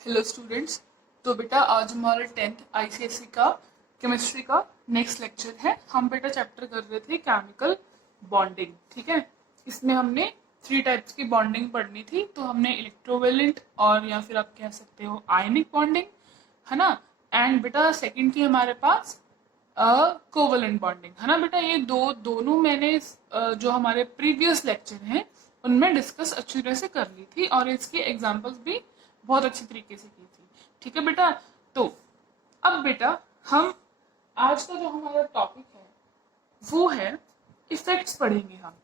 Hello students. तो बेटा आज हमारा 10th आईसीएसई का केमिस्ट्री का नेक्स्ट लेक्चर है। हम बेटा चैप्टर कर रहे थे केमिकल बॉन्डिंग। ठीक है, इसमें हमने 3 टाइप्स की बॉन्डिंग पढ़नी थी। तो हमने इलेक्ट्रोवेलेंट और या फिर आप कह सकते हो आयनिक बॉन्डिंग, है ना। एंड बेटा सेकंड थी हमारे पास कोवेलेंट बॉन्डिंग, है ना बेटा। ये दोनों मैंने जो हमारे प्रीवियस लेक्चर हैं उनमें डिस्कस अच्छी तरह से कर ली थी और इसकी एग्जांपल्स भी बहुत अच्छी तरीके से की थी। ठीक है बेटा। तो अब बेटा हम आज का जो हमारा टॉपिक है वो है इफेक्ट्स पढ़ेंगे हम।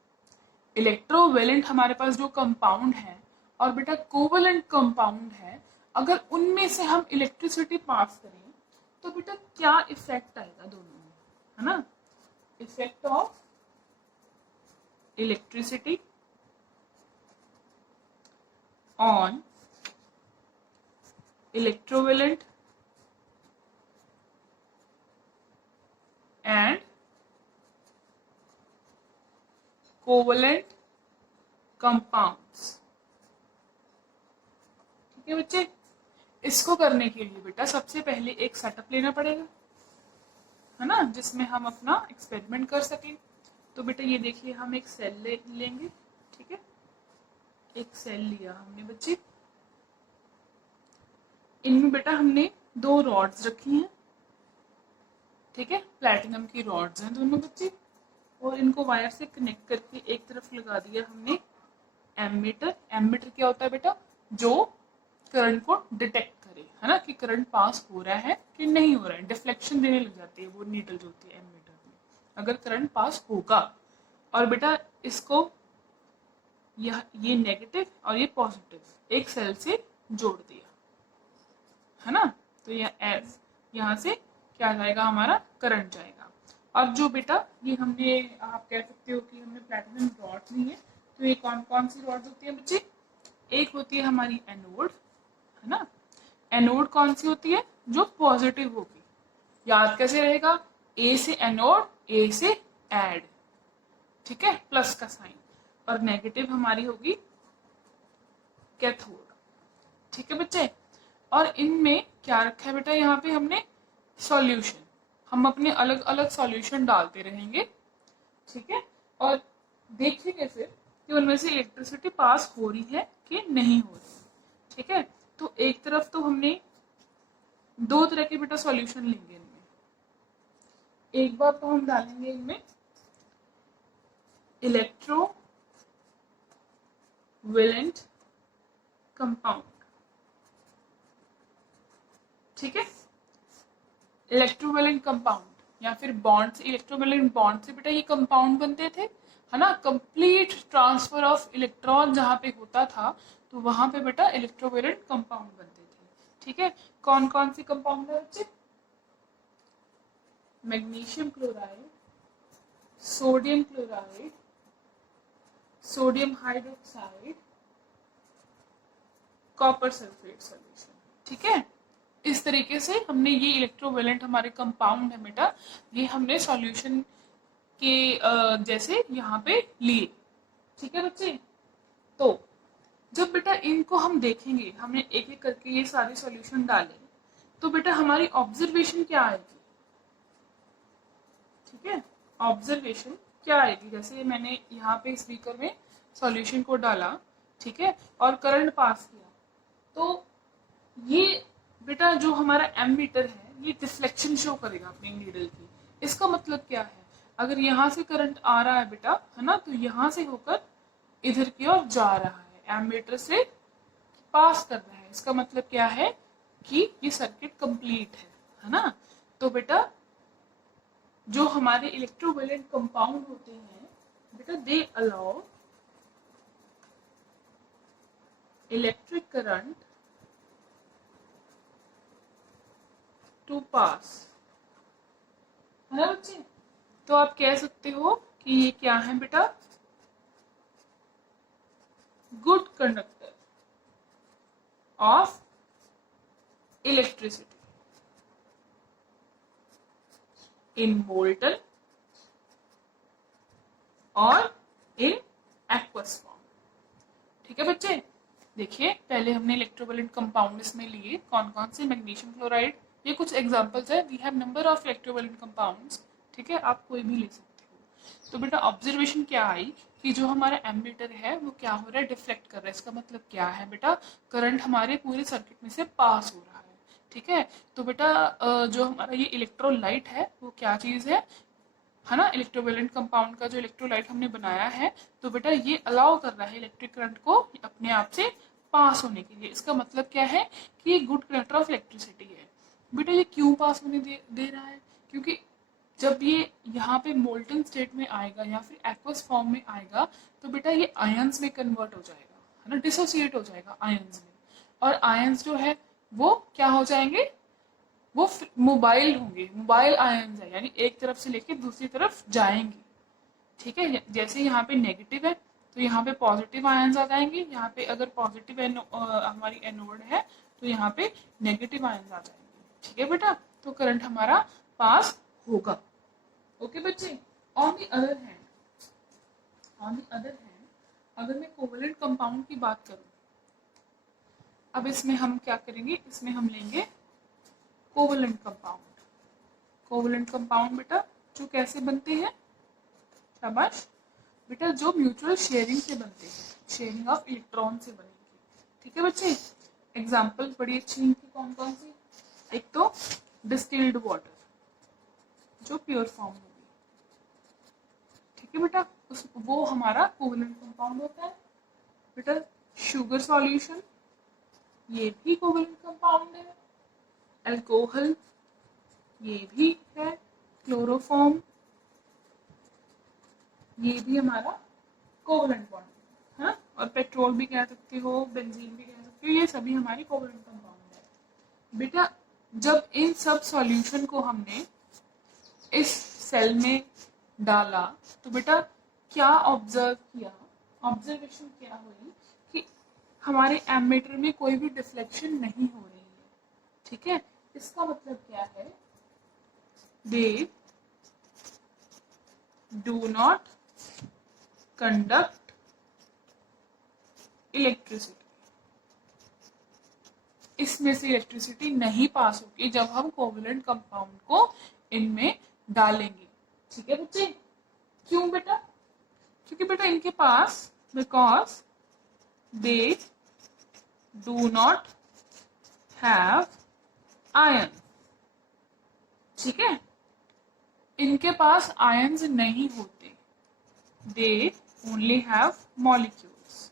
इलेक्ट्रोवेलेंट हमारे पास जो कंपाउंड है और बेटा कोवेलेंट कंपाउंड है, अगर उनमें से हम इलेक्ट्रिसिटी पास करें तो बेटा क्या इफेक्ट आएगा दोनों में, है ना। Effect of electricity on electrovalent and covalent compounds। ठीक है बच्चे, इसको करने के लिए बेटा सबसे पहले एक सेटअप लेना पड़ेगा, है ना, जिसमें हम अपना एक्सपेरिमेंट कर सकें। तो बेटा ये देखिए हम एक सेल लेंगे। ठीक है, एक सेल लिया हमने बच्चे। इनमें बेटा हमने 2 रॉड्स रखी हैं। ठीक है, प्लैटिनम की रॉड्स हैं दोनों बच्चे, और इनको वायर से कनेक्ट करके एक तरफ लगा दिया हमने एमीटर। एमीटर क्या होता है बेटा, जो करंट को डिटेक्ट करे, है ना, कि करंट पास हो रहा है कि नहीं हो रहा है। डिफ्लेक्शन देने लग जाती है वो नीडल जो होती है एमीटर में, अगर करंट पास होगा। और बेटा इसको ये नेगेटिव और ये पॉजिटिव एक सेल से जोड़ दिया, है ना। तो यहाँ से क्या जाएगा, हमारा करंट जाएगा। अब जो बेटा ये हमने, आप कह सकते हो कि हमने प्लैटिनम रॉड ली है। तो ये कौन कौन सी रॉड्स होती है बच्चे, एक होती है हमारी एनोड, है ना। एनोड कौन सी होती है, जो पॉजिटिव होगी। याद कैसे रहेगा, ए से एनोड, ए से एड, ठीक है, प्लस का साइन। और नेगेटिव हमारी होगी कैथोड। ठीक है बच्चे। और इनमें क्या रखा है बेटा, यहाँ पे हमने सॉल्यूशन, हम अपने अलग अलग सॉल्यूशन डालते रहेंगे। ठीक है, और देखेंगे फिर कि उनमें से इलेक्ट्रिसिटी पास हो रही है कि नहीं हो रही। ठीक है, तो एक तरफ तो हमने 2 तरह के बेटा सॉल्यूशन लेंगे इनमें। एक बार तो हम डालेंगे इनमें इलेक्ट्रोवेलेंट कंपाउंड। ठीक है, इलेक्ट्रोवेलेंट कंपाउंड या फिर बॉन्ड, इलेक्ट्रोवेलेंट बॉन्ड से बेटा ये कंपाउंड बनते थे, है ना। कंप्लीट ट्रांसफर ऑफ इलेक्ट्रॉन जहाँ पे होता था तो वहां पे बेटा इलेक्ट्रोवेलेंट कंपाउंड बनते थे। ठीक है, कौन कौन से कंपाउंड है बच्चे, magnesium chloride, sodium chloride, sodium hydroxide, copper sulphate solution. ठीक है, इस तरीके से हमने ये इलेक्ट्रोवेलेंट हमारे कंपाउंड है बेटा, ये हमने सॉल्यूशन के जैसे यहाँ पे लिए। ठीक है बच्चे। तो जब बेटा इनको हम देखेंगे, हमने एक एक करके ये सारे सॉल्यूशन डाले, तो बेटा हमारी ऑब्जर्वेशन क्या आएगी। ठीक है, ऑब्जर्वेशन क्या आएगी, जैसे मैंने यहाँ पे स्पीकर में सॉल्यूशन को डाला, ठीक है, और करंट पास किया, तो ये बेटा जो हमारा एमीटर है ये डिफ्लेक्शन शो करेगा अपनी नीडल की। इसका मतलब क्या है, अगर यहाँ से करंट आ रहा है बेटा, है ना, तो यहाँ से होकर इधर की ओर जा रहा है, एमीटर से पास कर रहा है। इसका मतलब क्या है कि ये सर्किट कंप्लीट है ना। तो बेटा जो हमारे इलेक्ट्रोवेलेंट कंपाउंड होते हैं बेटा, they allow electric current to pass, है ना बच्चे। तो आप कह सकते हो कि ये क्या है बेटा, good conductor of electricity in molten और इन एक्वस फॉर्म। ठीक है बच्चे। देखिए पहले हमने इलेक्ट्रोवैलेंट कंपाउंड इसमें लिए, कौन कौन से, मैग्नीशियम क्लोराइड, ये कुछ एग्जांपल्स है। We have number of electrovalent compounds, ठीक है, आप कोई भी ले सकते हो। तो बेटा ऑब्जर्वेशन क्या आई कि जो हमारा एमीटर है वो क्या हो रहा है, डिफ्लेक्ट कर रहा है। इसका मतलब क्या है बेटा, करंट हमारे पूरे सर्किट में से पास हो रहा है, ठीक है। तो बेटा जो हमारा ये इलेक्ट्रोलाइट है वो क्या चीज़ है ना, इलेक्ट्रोवैलेंट कंपाउंड का जो इलेक्ट्रोलाइट हमने बनाया है, तो बेटा ये अलाउ कर रहा है इलेक्ट्रिक करंट को अपने आप से पास होने के लिए। इसका मतलब क्या है कि ये गुड कंडक्टर ऑफ इलेक्ट्रिसिटी है। बेटा ये क्यों पास होने दे रहा है, क्योंकि जब ये यहाँ पे मोल्टन स्टेट में आएगा या फिर एक्वस फॉर्म में आएगा तो बेटा ये आयंस में कन्वर्ट हो जाएगा, है ना, डिसोसिएट हो जाएगा आयंस में। और आयंस जो है वो क्या हो जाएंगे, वो मोबाइल होंगे, मोबाइल आयंस है, यानी एक तरफ से लेके दूसरी तरफ जाएंगे, ठीक है। जैसे यहाँ पे नेगेटिव है तो यहाँ पे पॉजिटिव आयंस आ जाएंगे, यहाँ पे अगर पॉजिटिव हमारी एनोड है तो यहाँ पे नेगेटिव आयंस आ जाएंगे, ठीक है बेटा। तो करंट हमारा पास होगा। ओके बच्चे, ऑन द अदर हैंड अगर मैं कोवलेंट कंपाउंड की बात करूं, अब इसमें हम क्या करेंगे, इसमें हम लेंगे कोवलेंट कंपाउंड। कोवलेंट कंपाउंड बेटा जो कैसे बनते हैं, शाबाश बेटा, जो म्यूचुअल शेयरिंग से बनते हैं, शेयरिंग ऑफ इलेक्ट्रॉन से बनेंगे, ठीक है बच्चे। एग्जांपल बड़ी अच्छी इनकी कौन कौन सी, एक तो डिस्टिल्ड वाटर जो प्योर फॉर्म होगी, ठीक है बेटा, उस वो हमारा कोवलेंट कंपाउंड होता है। बेटा शुगर सॉल्यूशन ये भी कोवलेंट कंपाउंड है। अल्कोहल ये भी है। क्लोरोफॉर्म ये भी हमारा कोवलेंट बॉन्ड है। और पेट्रोल भी कह सकते हो, बेंजीन भी कह सकते हो, ये सभी हमारे कोवलेंट कंपाउंड है। बेटा जब इन सब सॉल्यूशन को हमने इस सेल में डाला तो बेटा क्या ऑब्जर्व किया, ऑब्जर्वेशन क्या हुई कि हमारे एमीटर में कोई भी डिफ्लेक्शन नहीं हो रही है, ठीक है। इसका मतलब क्या है, दे डू नॉट कंडक्ट इलेक्ट्रिसिटी, इसमें से इलेक्ट्रिसिटी नहीं पास होगी जब हम कोवलेंट कंपाउंड को इनमें डालेंगे, ठीक है बच्चे। क्यों बेटा, क्योंकि बेटा इनके पास, because they do not have ion, ठीक है, इनके पास आयन्स नहीं होते, दे ओनली हैव मॉलिक्यूल्स,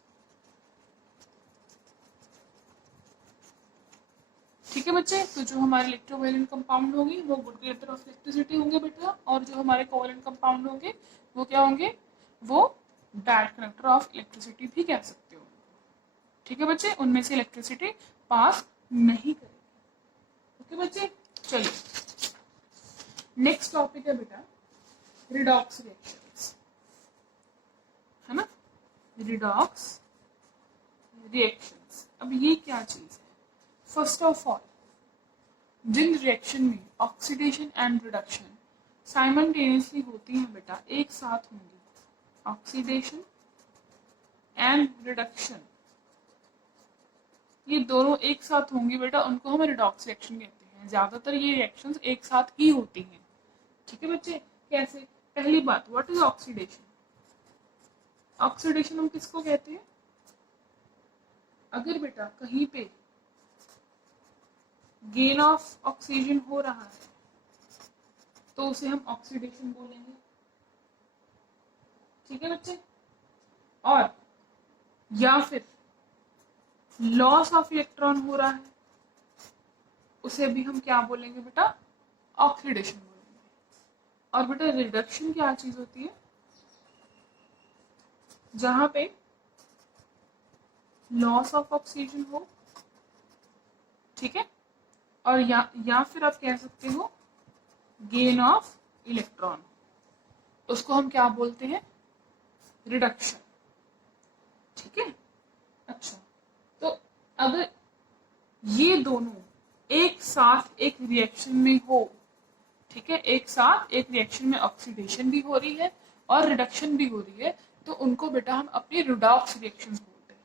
ठीक है बच्चे। तो जो हमारे इलेक्ट्रोवैलेंट कंपाउंड होंगे वो गुड कंडक्टर ऑफ इलेक्ट्रिसिटी होंगे बेटा, और जो हमारे कोवलेंट कंपाउंड होंगे वो क्या होंगे, वो बैड कंडक्टर ऑफ इलेक्ट्रिसिटी भी कह सकते हो, ठीक है बच्चे, उनमें से इलेक्ट्रिसिटी पास नहीं करेगी। ओके बच्चे, चलिए नेक्स्ट टॉपिक है बेटा रिडॉक्स रिएक्शंस, है ना, रिडॉक्स रिएक्शंस। अब ये क्या चीज है, फर्स्ट ऑफ ऑल जिन रिएक्शन में ऑक्सीडेशन एंड रिडक्शन साइमल्टेनियसली होती हैं बेटा, एक साथ होंगी, ऑक्सीडेशन एंड रिडक्शन, ये दोनों एक साथ होंगी बेटा, उनको हम रिडॉक्स रिएक्शन कहते हैं। ज्यादातर ये रिएक्शंस एक साथ ही होती हैं, ठीक है बच्चे। कैसे, पहली बात, व्हाट इज ऑक्सीडेशन, ऑक्सीडेशन हम किसको कहते हैं, अगर बेटा कहीं पे गेन ऑफ ऑक्सीजन हो रहा है तो उसे हम ऑक्सीडेशन बोलेंगे, ठीक है बच्चे। और या फिर लॉस ऑफ इलेक्ट्रॉन हो रहा है उसे भी हम क्या बोलेंगे बेटा, ऑक्सीडेशन बोलेंगे। और बेटा रिडक्शन क्या चीज होती है, जहां पे लॉस ऑफ ऑक्सीजन हो, ठीक है, और या फिर आप कह सकते हो गेन ऑफ इलेक्ट्रॉन, उसको हम क्या बोलते हैं, रिडक्शन, ठीक है। अच्छा, तो अगर ये दोनों एक साथ एक रिएक्शन में हो, ठीक है, एक साथ एक रिएक्शन में ऑक्सीडेशन भी हो रही है और रिडक्शन भी हो रही है, तो उनको बेटा हम अपनी रिडॉक्स रिएक्शंस बोलते हैं,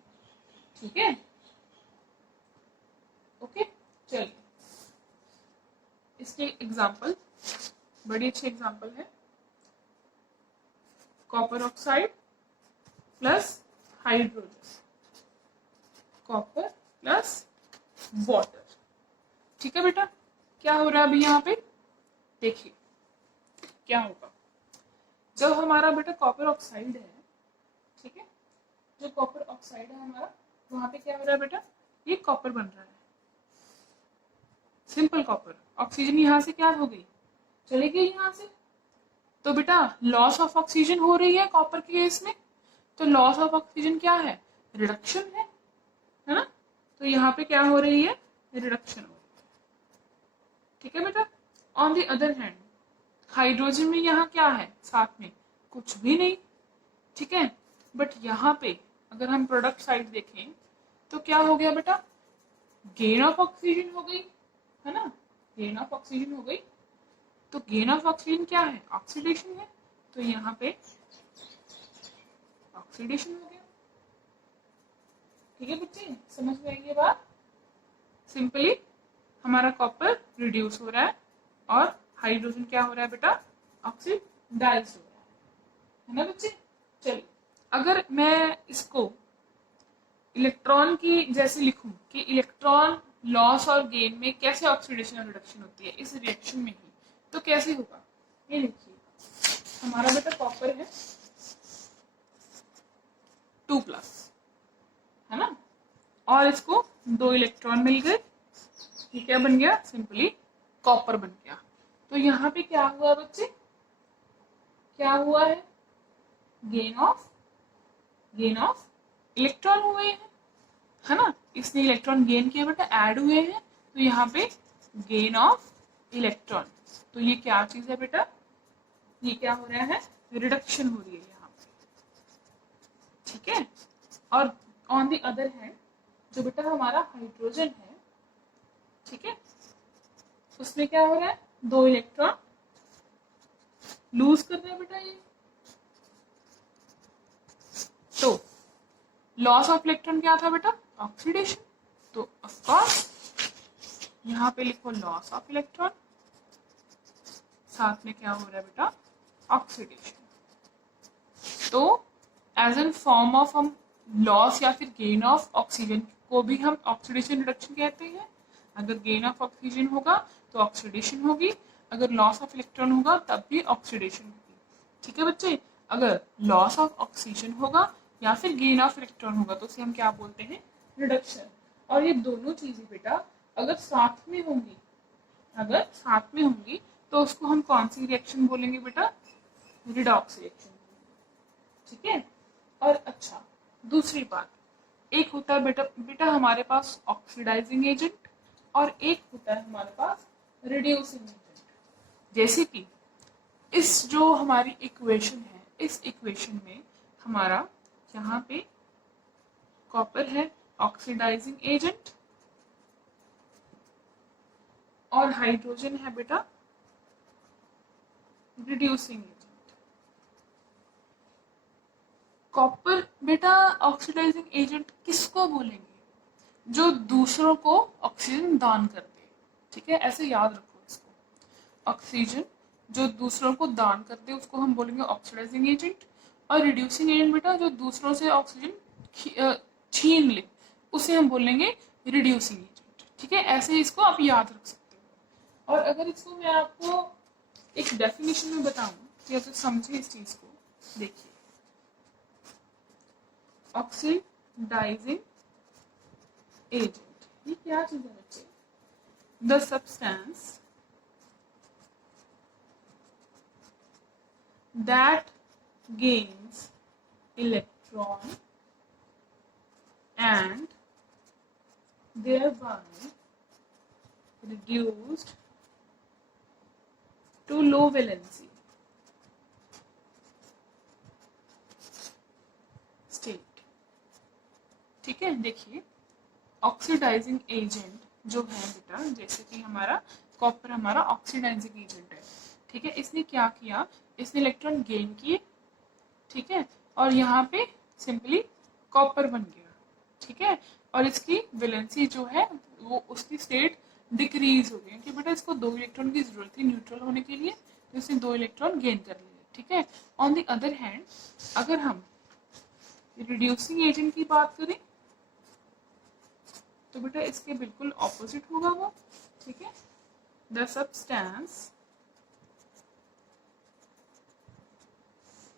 ठीक है। ओके, चलिए इसके एग्जाम्पल, बड़ी अच्छी एग्जाम्पल है। Copper oxide plus hydrogen, copper plus water. ठीक है बेटा, क्या हो रहा है अभी यहाँ पे, देखिए क्या होगा। जब हमारा बेटा कॉपर ऑक्साइड है, ठीक है, जो कॉपर ऑक्साइड है हमारा, वहां पे क्या हो रहा है बेटा, ये कॉपर बन रहा है, सिंपल कॉपर। ऑक्सीजन यहाँ से क्या हो गई, चली गई यहाँ से, तो बेटा लॉस ऑफ ऑक्सीजन हो रही है कॉपर के केस में। तो लॉस ऑफ ऑक्सीजन क्या है, रिडक्शन है ना। तो यहाँ पे क्या हो रही है, रिडक्शन हो रही है। ठीक है बेटा। On the other hand hydrogen में यहाँ क्या है साथ में, कुछ भी नहीं, ठीक है। बट यहाँ पे अगर हम प्रोडक्ट साइड देखें तो क्या हो गया बेटा, गेन ऑफ ऑक्सीजन हो गई, है ना, गेन ऑफ ऑक्सीजन हो गई। तो गेन ऑफ ऑक्सीजन क्या है, ऑक्सीडेशन है। तो यहाँ पे ऑक्सीडेशन हो गया। ठीक है बच्चे, समझ में आई ये बात। सिंपली हमारा कॉपर रिड्यूस हो रहा है और हाइड्रोजन क्या हो रहा है बेटा, ऑक्सीडाइज हो रहा है ना बच्चे। चलिए अगर मैं इसको इलेक्ट्रॉन की जैसे लिखूं कि इलेक्ट्रॉन लॉस और गेन में कैसे ऑक्सीडेशन और रिडक्शन होती है इस रिएक्शन में ही, तो कैसे होगा, ये देखिए हमारा बेटा कॉपर है 2+, है ना, और इसको 2 इलेक्ट्रॉन मिल गए, ये क्या बन गया, सिंपली कॉपर बन गया। तो यहाँ पे क्या हुआ बच्चे, क्या हुआ है, गेन ऑफ इलेक्ट्रॉन हुए हैं, है ना, इसने इलेक्ट्रॉन गेन किया बेटा, ऐड हुए हैं, तो यहाँ पे गेन ऑफ इलेक्ट्रॉन। तो ये क्या चीज है बेटा, ये क्या हो रहा है, रिडक्शन हो रही है यहाँ पे। ठीक है। और ऑन द अदर हैंड जो बेटा हमारा हाइड्रोजन है, ठीक है, उसमें क्या हो रहा है, 2 इलेक्ट्रॉन लूज कर रहा है बेटा ये। तो लॉस ऑफ इलेक्ट्रॉन क्या था बेटा, ऑक्सीडेशन। तो ऑफ कोर्स यहाँ पे लिखो लॉस ऑफ इलेक्ट्रॉन, साथ में क्या हो रहा है बेटा, ऑक्सीडेशन। तो एज एन फॉर्म ऑफ हम लॉस या फिर गेन ऑफ ऑक्सीजन को भी हम ऑक्सीडेशन रिडक्शन कहते हैं। अगर गेन ऑफ ऑक्सीजन होगा तो ऑक्सीडेशन होगी, अगर लॉस ऑफ इलेक्ट्रॉन होगा तब भी ऑक्सीडेशन होगी। ठीक है बच्चे, अगर लॉस ऑफ ऑक्सीजन होगा या फिर गेन ऑफ इलेक्ट्रॉन होगा तो उसे हम क्या बोलते हैं, रिडक्शन। और ये दोनों चीजें बेटा अगर साथ में होंगी, तो उसको हम कौन सी रिएक्शन बोलेंगे बेटा, रिडॉक्स रिएक्शन। ठीक है। और अच्छा दूसरी बात, एक होता है बेटा हमारे पास ऑक्सीडाइजिंग एजेंट और एक होता है हमारे पास रिड्यूसिंग एजेंट। जैसे कि इस जो हमारी इक्वेशन है, इस इक्वेशन में हमारा यहाँ पे कॉपर है ऑक्सीडाइजिंग एजेंट और हाइड्रोजन है बेटा रिड्यूसिंग एजेंट। कॉपर बेटा ऑक्सीडाइजिंग एजेंट किसको बोलेंगे, जो दूसरों को ऑक्सीजन दान कर दे। ठीक है, ऐसे याद रखो इसको, ऑक्सीजन जो दूसरों को दान कर दे उसको हम बोलेंगे ऑक्सीडाइजिंग एजेंट, और रिड्यूसिंग एजेंट बेटा जो दूसरों से ऑक्सीजन छीन ले उसे हम बोलेंगे रिड्यूसिंग एजेंट। ठीक है, ऐसे इसको आप याद रख सकते हो। और अगर इसको मैं आपको एक डेफिनेशन में बताऊं कि अगर समझे इस चीज को, देखिए ऑक्सीडाइजिंग एजेंट ये क्या चीज है बच्चे, the substance that gains electron and thereby reduced to low valency state। ठीक है, देखिए ऑक्सीडाइजिंग एजेंट जो है बेटा, जैसे कि हमारा कॉपर हमारा ऑक्सीडाइजिंग एजेंट है। ठीक है, इसने क्या किया, इसने इलेक्ट्रॉन गेन किए, ठीक है, और यहाँ पे सिंपली कॉपर बन गया। ठीक है, और इसकी वैलेंसी जो है वो उसकी स्टेट डिक्रीज हो गई कि बेटा इसको 2 इलेक्ट्रॉन की जरूरत थी न्यूट्रल होने के लिए, तो इसने 2 इलेक्ट्रॉन गेन कर लिए। ठीक है। ऑन द अदर हैंड अगर हम रिड्यूसिंग एजेंट की बात करें तो बेटा इसके बिल्कुल ऑपोजिट होगा वो। ठीक है। The substance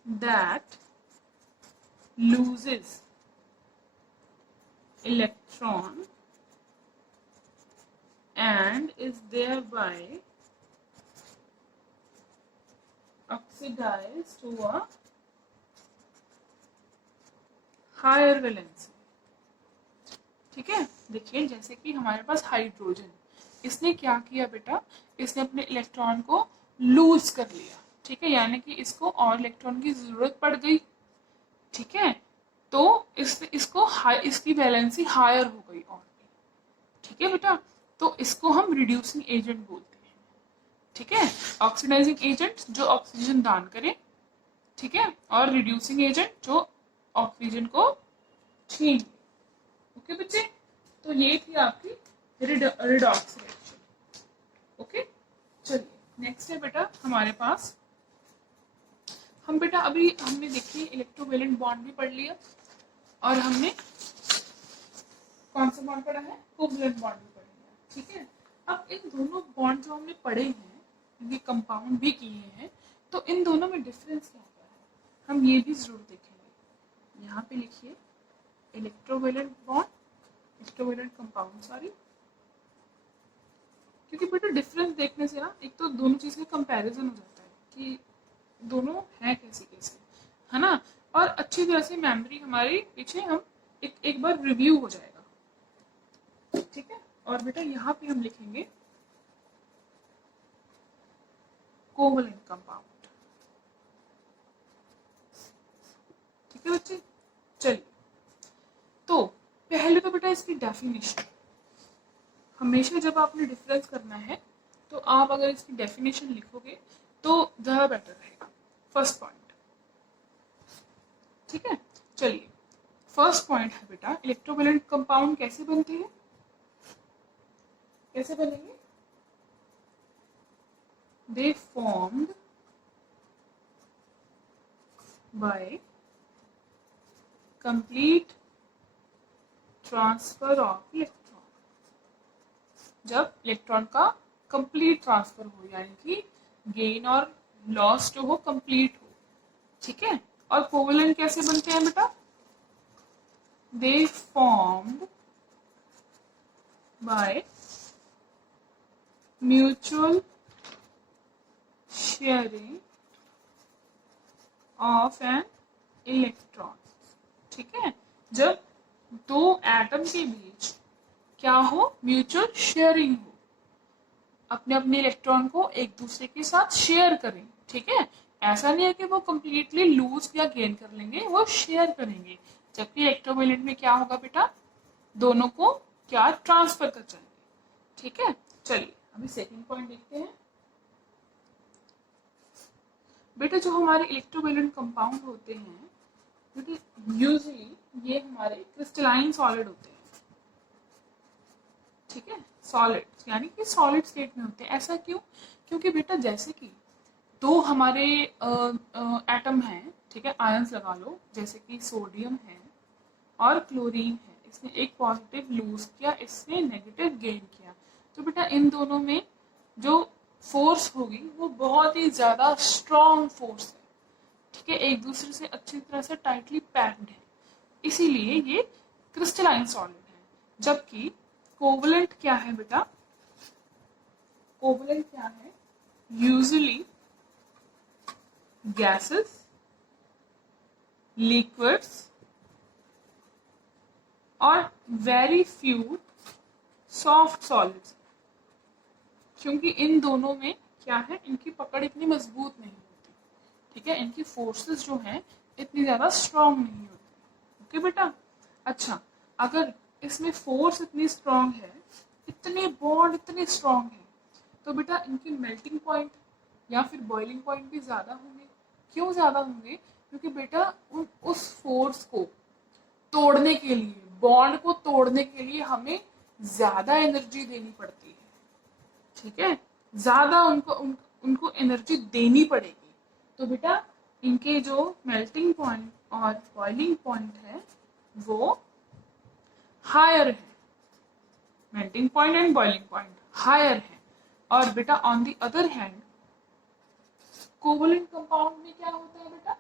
that loses electron and is thereby oxidized to a higher valency। ठीक है। देखिए जैसे कि हमारे पास हाइड्रोजन, इसने क्या किया बेटा, इसने अपने इलेक्ट्रॉन को लूज कर लिया। ठीक है, यानी कि इसको और इलेक्ट्रॉन की जरूरत पड़ गई। ठीक है, तो इसकी वैलेंसी हायर हो गई और। ठीक है बेटा, तो इसको हम रिड्यूसिंग एजेंट बोलते हैं। ठीक है, ऑक्सीडाइजिंग एजेंट जो ऑक्सीजन दान करे। ठीक है, और रिड्यूसिंग एजेंट जो ऑक्सीजन को छीन ले। ओके बच्चे, तो ये थी आपकी रिडॉक्स रिएक्शन। ओके, चलिए नेक्स्ट है बेटा हमारे पास, हम बेटा अभी हमने देखिए इलेक्ट्रोवेलेंट बॉन्ड भी पढ़ लिया और हमने कौन सा बॉन्ड पढ़ा है, कोवलेंट बॉन्ड भी पढ़ लिया। ठीक है, अब इन दोनों बॉन्ड जो हमने पढ़े हैं, इनके कंपाउंड भी किए हैं, तो इन दोनों में डिफरेंस क्या क्या है हम ये भी जरूर देखेंगे। यहाँ पे लिखिए electrovalent bond, electrovalent compound sorry, क्योंकि बेटा डिफरेंस देखने से ना एक तो दोनों चीज का कंपैरिजन हो जाता है कि दोनों हैं कैसे कैसे, है ना, और अच्छी तरह से मेमोरी हमारी पीछे हम एक बार रिव्यू हो जाएगा। ठीक है, और बेटा यहाँ पे हम लिखेंगे कोवलेंट कंपाउंड। ठीक है बच्चे, चलिए तो पहले तो बेटा इसकी डेफिनेशन, हमेशा जब आपने डिफरेंस करना है तो आप अगर इसकी डेफिनेशन लिखोगे तो ज़्यादा बेटर रहेगा। फर्स्ट पॉइंट, ठीक है, चलिए फर्स्ट पॉइंट है बेटा इलेक्ट्रोवेलेंट कंपाउंड कैसे बनते हैं, कैसे बनेंगे, दे formed by complete transfer of electron. जब इलेक्ट्रॉन का कंप्लीट ट्रांसफर हो, यानी कि गेन और लॉस जो हो कंप्लीट हो। ठीक है, और कोवेलेंट कैसे बनते हैं बेटा, दे formed by mutual sharing of an electron. ठीक है, जब दो एटम के बीच क्या हो, म्यूचुअल शेयरिंग हो, अपने अपने इलेक्ट्रॉन को एक दूसरे के साथ शेयर करें। ठीक है, ऐसा नहीं है कि वो कंप्लीटली लूज या गेन कर लेंगे, वो शेयर करेंगे। जबकि इलेक्ट्रोवेलेंट में क्या होगा बेटा, दोनों को क्या ट्रांसफर कर जाएंगे। ठीक है, चलिए अभी सेकंड पॉइंट देखते हैं बेटा। जो हमारे इलेक्ट्रोवेलेंट कंपाउंड होते हैं, क्योंकि यूजुअली ये हमारे क्रिस्टलाइन सॉलिड होते हैं। ठीक है, सॉलिड यानी कि सॉलिड स्टेट में होते हैं। ऐसा क्यों, क्योंकि बेटा जैसे कि दो हमारे एटम हैं, ठीक है, आयंस लगा लो, जैसे कि सोडियम है और क्लोरीन है, इसने एक पॉजिटिव लूज किया, इसने नेगेटिव गेन किया, तो बेटा इन दोनों में जो फोर्स होगी वो बहुत ही ज्यादा स्ट्रॉन्ग फोर्स है। ठीक है, एक दूसरे से अच्छी तरह से टाइटली पैक्ड है, इसीलिए ये क्रिस्टलाइन सॉलिड है। जबकि कोवलेंट क्या है बेटा, कोवलेंट क्या है, यूजुअली गैसेस, लिक्विड्स और वेरी फ्यू सॉफ्ट सॉलिड्स। क्योंकि इन दोनों में क्या है, इनकी पकड़ इतनी मजबूत नहीं होती। ठीक है, इनकी फोर्सेस जो हैं इतनी ज्यादा स्ट्रांग नहीं होती। ओके बेटा, अच्छा अगर इसमें फोर्स इतनी स्ट्रांग है, इतने बॉन्ड इतने स्ट्रांग है, तो बेटा इनकी मेल्टिंग पॉइंट या फिर बॉइलिंग पॉइंट भी ज्यादा होंगे। क्यों ज्यादा होंगे, क्योंकि बेटा उस फोर्स को तोड़ने के लिए, बॉन्ड को तोड़ने के लिए हमें ज्यादा एनर्जी देनी पड़ती है, ठीक है, ज्यादा उनको एनर्जी देनी पड़ेगी। तो बेटा इनके जो मेल्टिंग पॉइंट और बॉइलिंग पॉइंट है वो हायर है, melting point and boiling point higher है। और बेटा on the other hand covalent compound में क्या होता है बेटा,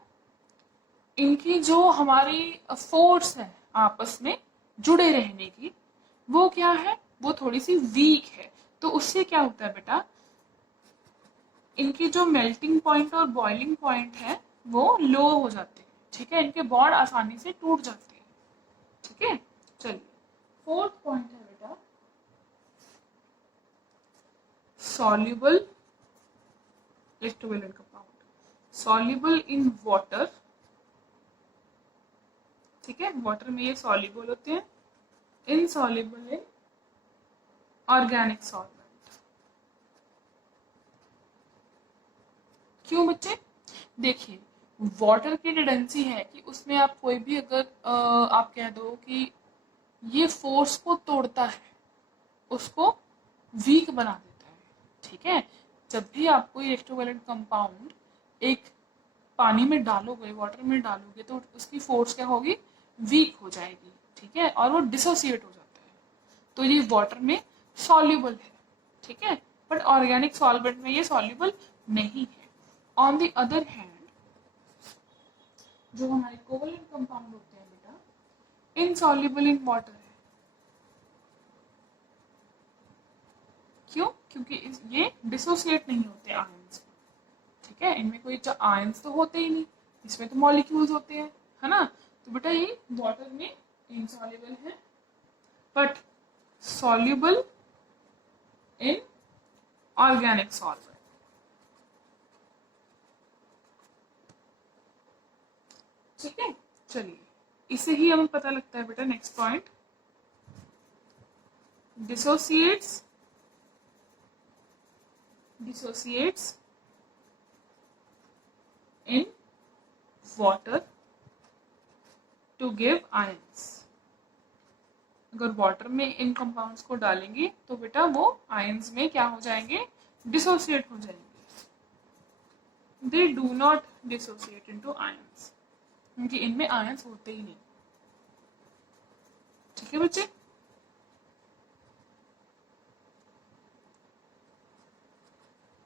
इनकी जो हमारी फोर्स है आपस में जुड़े रहने की वो क्या है, वो थोड़ी सी वीक है। तो उससे क्या होता है बेटा, इनकी जो मेल्टिंग पॉइंट और बॉइलिंग पॉइंट है वो लो हो जाते हैं, ठीक है, इनके बॉन्ड आसानी से टूट जाते हैं, ठीक है। चलिए फोर्थ पॉइंट है बेटा soluble electrovalent compound, soluble in water, ठीक है, वाटर में ये soluble होते हैं, insoluble in organic solvent। क्यों बच्चे, देखिए वाटर की टेंडेंसी है कि उसमें आप कोई भी अगर आप कह दो कि ये फोर्स को तोड़ता है, उसको वीक बना देता है, ठीक है। जब भी आप कोई इलेक्ट्रोवैलेंट कंपाउंड एक पानी में डालोगे, वाटर में डालोगे, तो उसकी फोर्स क्या होगी, वीक हो जाएगी, ठीक है, और वो डिसोसिएट हो जाता है। तो ये वाटर में सॉल्युबल है, ठीक है, बट ऑर्गेनिक सॉल्वेंट में ये सॉल्युबल नहीं है। ऑन द अदर हैंड जो हमारे कोवलेंट कंपाउंड होते हैं बेटा इनसॉल्युबल इन वाटर है। क्यों, क्योंकि ये डिसोसिएट नहीं होते आयंस, ठीक है, इनमें कोई आयंस तो होते ही नहीं, इसमें तो मॉलिक्यूल्स होते हैं, है ना। तो बेटा ये वाटर में इनसॉल्युबल है but soluble in organic solvent, ठीक है। चलिए इसे ही हमें पता लगता है बेटा next point, dissociates in water to give ions। अगर वाटर में इन कंपाउंड्स को डालेंगे तो बेटा वो आयंस में क्या हो जाएंगे, डिसोसिएट हो जाएंगे। दे do not dissociate into ions, क्योंकि इनमें आयंस होते ही नहीं, ठीक है बच्चे।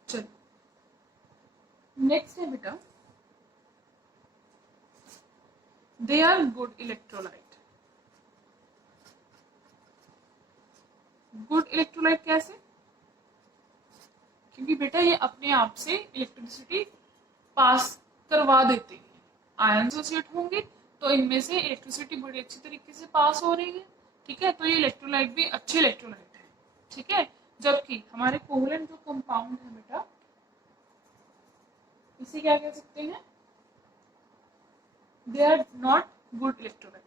चलो नेक्स्ट है बेटा they are good electrolyte. Good electrolyte कैसे, क्योंकि बेटा ये अपने आप से इलेक्ट्रिसिटी पास करवा देते हैं, आयन एसोसिएट होंगे तो इनमें से इलेक्ट्रिसिटी बड़ी अच्छी तरीके से पास हो रही है, ठीक है। तो ये इलेक्ट्रोलाइट भी अच्छे इलेक्ट्रोलाइट है, ठीक है। जबकि हमारे कोवलेंट जो कंपाउंड है बेटा इसे क्या कह सकते हैं, they are not good electrolyte.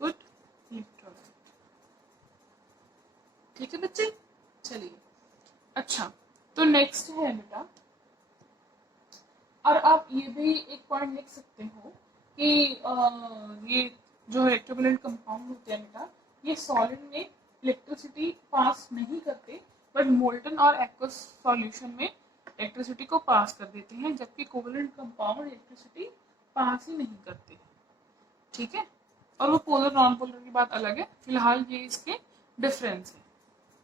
Good electrolyte, ठीक है बच्चे। चलिए अच्छा, तो नेक्स्ट है बेटा, और आप ये भी एक पॉइंट लिख सकते हो कि ये जो इलेक्ट्रोवैलेंट कंपाउंड होते हैं बेटा ये सॉलिड में इलेक्ट्रिसिटी पास नहीं करते, बट मोल्टन और एक्वस सॉल्यूशन में इलेक्ट्रिसिटी को पास कर देते हैं, जबकि कोवलेंट कंपाउंड इलेक्ट्रिसिटी पास ही नहीं करते, ठीक है। और वो पोलर नॉन पोलर की बात अलग है, फिलहाल ये इसके डिफरेंस है,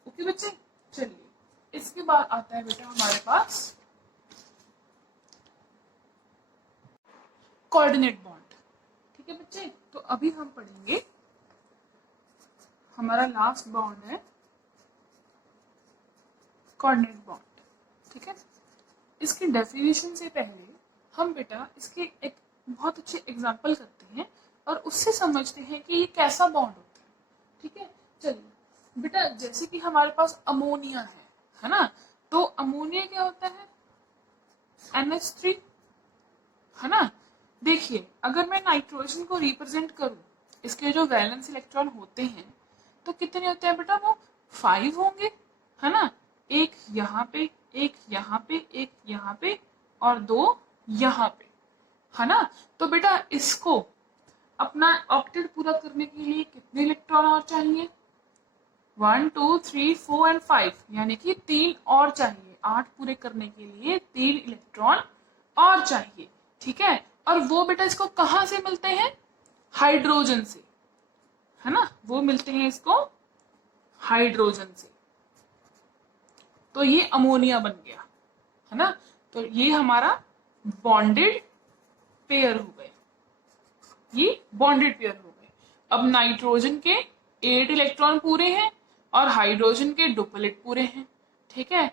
ओके बच्चे। चलिए इसके बाद आता है बेटा हमारे पास कोऑर्डिनेट बॉन्ड, ठीक है बच्चे। तो अभी हम पढ़ेंगे हमारा लास्ट बॉन्ड है कोऑर्डिनेट बॉन्ड, ठीक है। इसकी डेफिनेशन से पहले हम बेटा इसके एक बहुत अच्छे एग्जांपल करते हैं और उससे समझते हैं कि ये कैसा बॉन्ड होता है, ठीक है। चलिए बेटा जैसे कि हमारे पास अमोनिया है ना, तो अमोनिया क्या होता है, NH3, है ना। देखिए अगर मैं नाइट्रोजन को रिप्रेजेंट करूं, इसके जो वैलेंस इलेक्ट्रॉन होते हैं तो कितने होते हैं बेटा, वो 5 होंगे, है ना। एक यहाँ पे एक यहाँ पे, एक यहाँ पे और 2 यहाँ पे, है ना। तो बेटा इसको अपना ऑक्टेट पूरा करने के लिए कितने इलेक्ट्रॉन और चाहिए? 1 2 3 4 एंड 5, यानी कि 3 और चाहिए। 8 पूरे करने के लिए 3 इलेक्ट्रॉन और चाहिए, ठीक है। और वो बेटा इसको कहाँ से मिलते हैं? हाइड्रोजन से, है ना। वो मिलते हैं इसको हाइड्रोजन से। तो ये अमोनिया बन गया, है ना। तो ये हमारा बॉन्डेड पेयर हो गए, ये बॉन्डेड पेयर हो गए। अब नाइट्रोजन के 8 इलेक्ट्रॉन पूरे हैं और हाइड्रोजन के डुप्लेट पूरे हैं, ठीक है।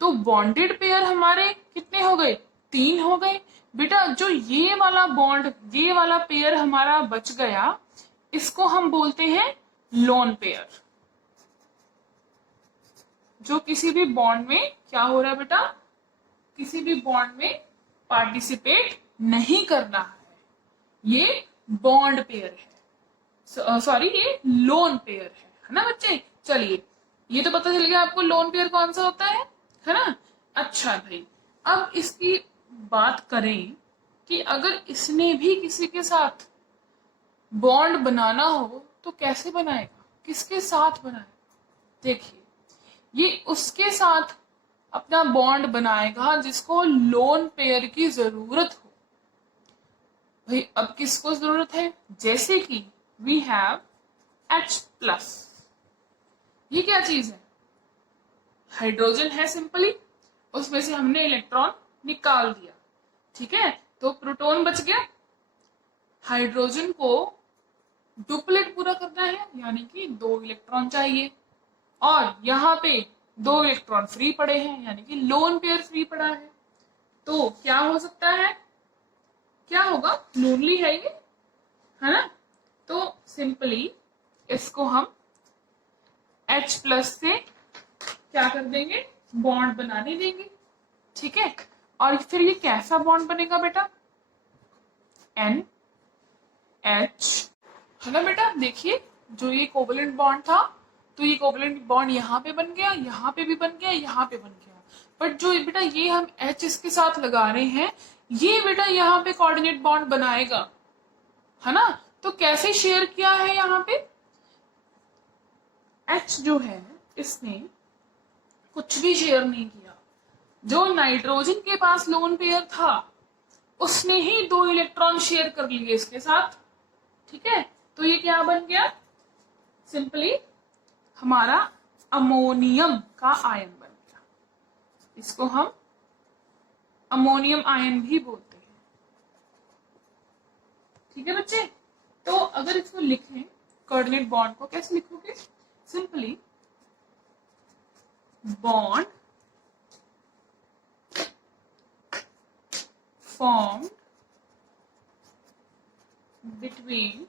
तो बॉन्डेड पेयर हमारे कितने हो गए? 3 हो गए। बेटा जो ये वाला बॉन्ड, ये वाला पेयर हमारा बच गया, इसको हम बोलते हैं लोन पेयर। जो किसी भी बॉन्ड में क्या हो रहा है बेटा? किसी भी बॉन्ड में पार्टिसिपेट नहीं कर रहा है, ये बॉन्ड पेयर है। सॉरी, ये लोन पेयर है ना बच्चे। चलिए, ये तो पता चल गया आपको लोन पेयर कौन सा होता है ना। अच्छा भाई, अब इसकी बात करें कि अगर इसने भी किसी के साथ बॉन्ड बनाना हो तो कैसे बनाएगा, किसके साथ बनाएगा? देखिए, ये उसके साथ अपना बॉन्ड बनाएगा जिसको लोन पेयर की जरूरत हो। भाई अब किसको जरूरत है? जैसे कि वी हैव H+, ये क्या चीज है? हाइड्रोजन है सिंपली, उसमें से हमने इलेक्ट्रॉन निकाल दिया, ठीक है। तो प्रोटॉन बच गया। हाइड्रोजन को डुप्लेट पूरा करना है, यानी कि 2 इलेक्ट्रॉन चाहिए, और यहाँ पे 2 इलेक्ट्रॉन फ्री पड़े हैं, यानी कि लोन पेयर फ्री पड़ा है। तो क्या हो सकता है? क्या होगा? लोनली है ये, है ना। तो सिंपली इसको हम H+ से क्या कर देंगे? बॉन्ड बनाने देंगे, ठीक है। और फिर ये कैसा बॉन्ड बनेगा बेटा? NH, है ना बेटा। देखिए, जो ये कोवलेंट बॉन्ड था, तो ये कोवलेंट बॉन्ड यहाँ पे बन गया, यहाँ पे भी बन गया, यहाँ पे बन गया। बट जो बेटा ये हम H इसके साथ लगा रहे हैं, ये बेटा यहाँ पे कोऑर्डिनेट बॉन्ड बनाएगा, है ना। तो कैसे शेयर किया है? यहाँ पे H जो है, इसने कुछ भी शेयर नहीं किया। जो नाइट्रोजन के पास लोन पेयर था, उसने ही 2 इलेक्ट्रॉन शेयर कर लिए इसके साथ, ठीक है। तो ये क्या बन गया? सिंपली हमारा अमोनियम का आयन बन गया। इसको हम अमोनियम आयन भी बोलते हैं, ठीक है बच्चे। तो अगर इसको लिखें, कोऑर्डिनेट बॉन्ड को कैसे लिखोगे? Simply bond formed between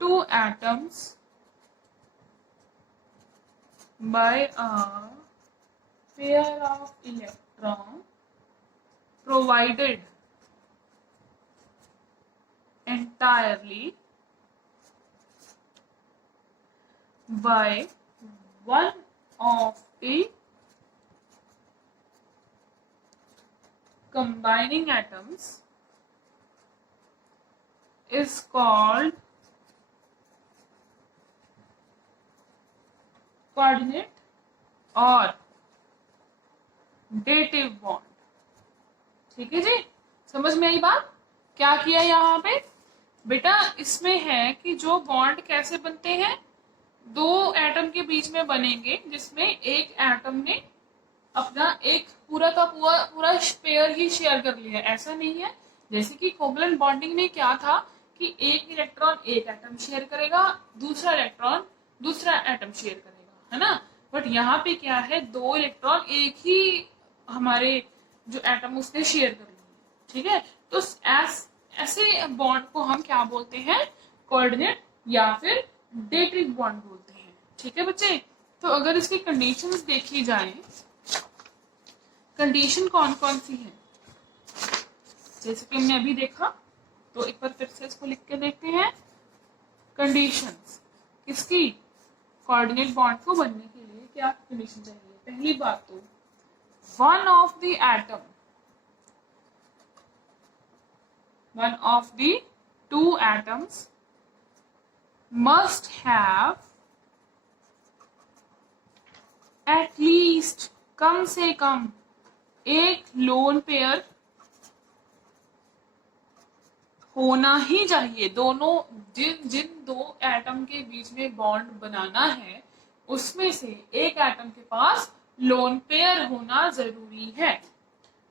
2 atoms by a pair of electrons provided entirely by one of the combining atoms is called coordinate और dative bond, ठीक है जी। समझ में आई बात? क्या किया यहाँ पे बेटा? इसमें है कि जो बॉन्ड कैसे बनते हैं, 2 एटम के बीच में बनेंगे, जिसमें एक एटम ने अपना एक पूरा का पूरा पेयर ही शेयर कर लिया। ऐसा नहीं है, जैसे कि कोवलेंट बॉन्डिंग में क्या था कि एक इलेक्ट्रॉन एक एटम शेयर करेगा, दूसरा इलेक्ट्रॉन दूसरा एटम शेयर करेगा, है ना। बट यहाँ पे क्या है, 2 इलेक्ट्रॉन एक ही हमारे जो एटम उसने शेयर कर लिया, ठीक है। तो ऐसे बॉन्ड को हम क्या बोलते हैं? कोऑर्डिनेट या फिर डेटिव बॉन्ड बोलते हैं, ठीक है बच्चे। तो अगर इसकी कंडीशंस देखी जाए, कंडीशन कौन कौन सी है, जैसे कि हमने अभी देखा, तो एक बार फिर से इसको लिख के देखते हैं। कंडीशंस किसकी? कोऑर्डिनेट बॉन्ड को बनने के लिए क्या कंडीशन चाहिए? पहली बात तो one of the atom, one of the two atoms must have at least, कम से कम एक लोन पेयर होना ही चाहिए। दोनों जिन जिन दो एटम के बीच में बॉन्ड बनाना है उसमें से एक एटम के पास लोन पेयर होना जरूरी है।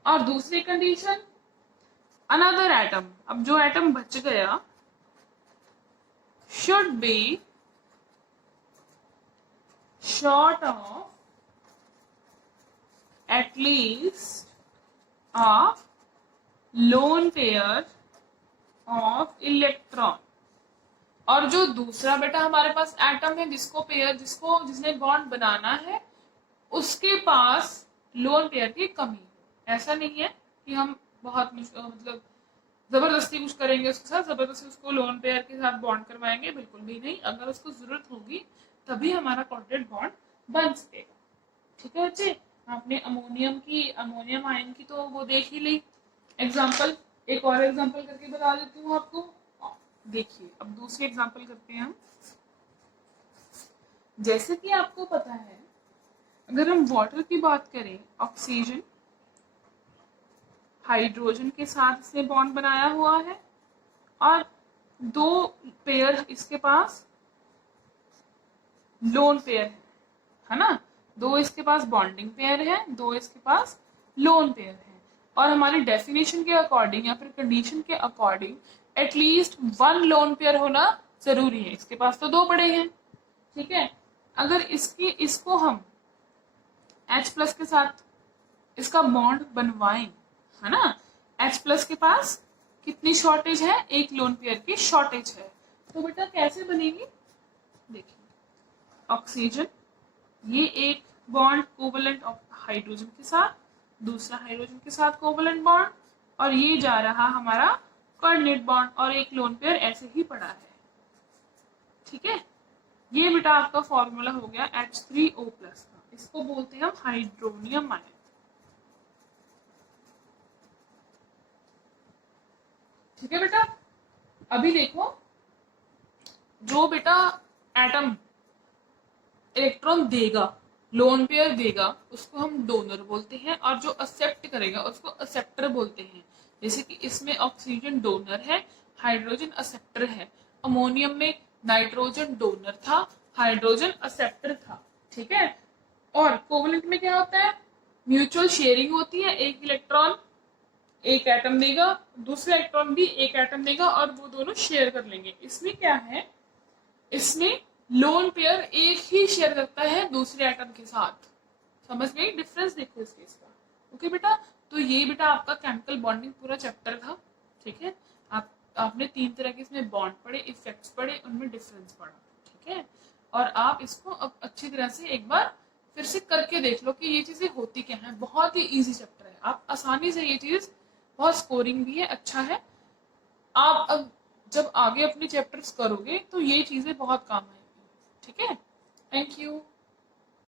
और दूसरी कंडीशन, अनदर एटम, अब जो एटम बच गया, should be short of at least a lone pair of electron। और जो दूसरा बेटा हमारे पास एटम है जिसने बॉन्ड बनाना है उसके पास लोन पेयर की कमी हो। ऐसा नहीं है कि हम बहुत मतलब जबरदस्ती कुछ करेंगे उसके साथ, जबरदस्ती उसको लोन पेयर के साथ बॉन्ड करवाएंगे, बिल्कुल भी नहीं। अगर उसको जरूरत होगी तभी हमारा कोऑर्डिनेट बॉन्ड बन सकेगा। ठीक है बच्चे, आपने अमोनियम आयन की तो वो देख ही ली एग्जाम्पल। एक और एग्जाम्पल करके बता देती हूँ आपको। देखिए अब दूसरे एग्जाम्पल करते हैं हम। जैसे कि आपको पता है, अगर हम वाटर की बात करें, ऑक्सीजन हाइड्रोजन के साथ इसने बॉन्ड बनाया हुआ है और दो पेयर इसके पास लोन पेयर है ना, दो इसके पास बॉन्डिंग पेयर है, दो इसके पास लोन पेयर है। और हमारी डेफिनेशन के अकॉर्डिंग या फिर कंडीशन के according at least one lone pair होना जरूरी है। इसके पास तो दो पड़े हैं, ठीक है। अगर इसको हम H+ के साथ इसका बॉन्ड बनवाएं, है ना, H+ के पास कितनी शॉर्टेज है, एक लोन पेयर की शॉर्टेज है। तो बेटा कैसे बनेगी, देखिए ऑक्सीजन, ये एक बॉन्ड कोवलेंट हाइड्रोजन के साथ, दूसरा हाइड्रोजन के साथ कोवलेंट बॉन्ड, और ये जा रहा हमारा कोऑर्डिनेट बॉन्ड, और एक लोन पेयर ऐसे ही पड़ा है। ठीक है, ये बेटा आपका फॉर्मूला हो गया H3O+ का। इसको बोलते हैं हम हाइड्रोनियम आयन। ठीक है बेटा, अभी देखो, जो बेटा एटम इलेक्ट्रॉन देगा, लोन पेयर देगा, उसको हम डोनर बोलते हैं, और जो एक्सेप्ट करेगा उसको एक्सेप्टर बोलते हैं। जैसे कि इसमें ऑक्सीजन डोनर है, हाइड्रोजन एक्सेप्टर है। अमोनियम में नाइट्रोजन डोनर था, हाइड्रोजन एक्सेप्टर था। ठीक है, और कोवलेंट में क्या होता है, म्यूचुअल शेयरिंग होती है। एक इलेक्ट्रॉन एक एटम देगा, दूसरा इलेक्ट्रॉन भी एक एटम देगा, और वो दोनों शेयर कर लेंगे। इसमें क्या है, इसमें लोन पेयर एक ही शेयर करता है दूसरे एटम के साथ। समझ गई डिफरेंस, देखो इस केस का। ओके बेटा, तो ये बेटा आपका केमिकल बॉन्डिंग पूरा चैप्टर था। ठीक है, आपने 3 तरह के इसमें बॉन्ड पढ़े, इफेक्ट्स पढ़े, उनमें डिफरेंस पढ़ा। ठीक है, और आप इसको अब अच्छी तरह से एक बार फिर से करके देख लो कि ये चीजें होती क्या है। बहुत ही इजी चैप्टर है, आप आसानी से ये चीज, बहुत स्कोरिंग भी है, अच्छा है। आप अब जब आगे अपने चैप्टर्स करोगे तो ये चीजें बहुत काम आएंगी। ठीक है, थैंक यू।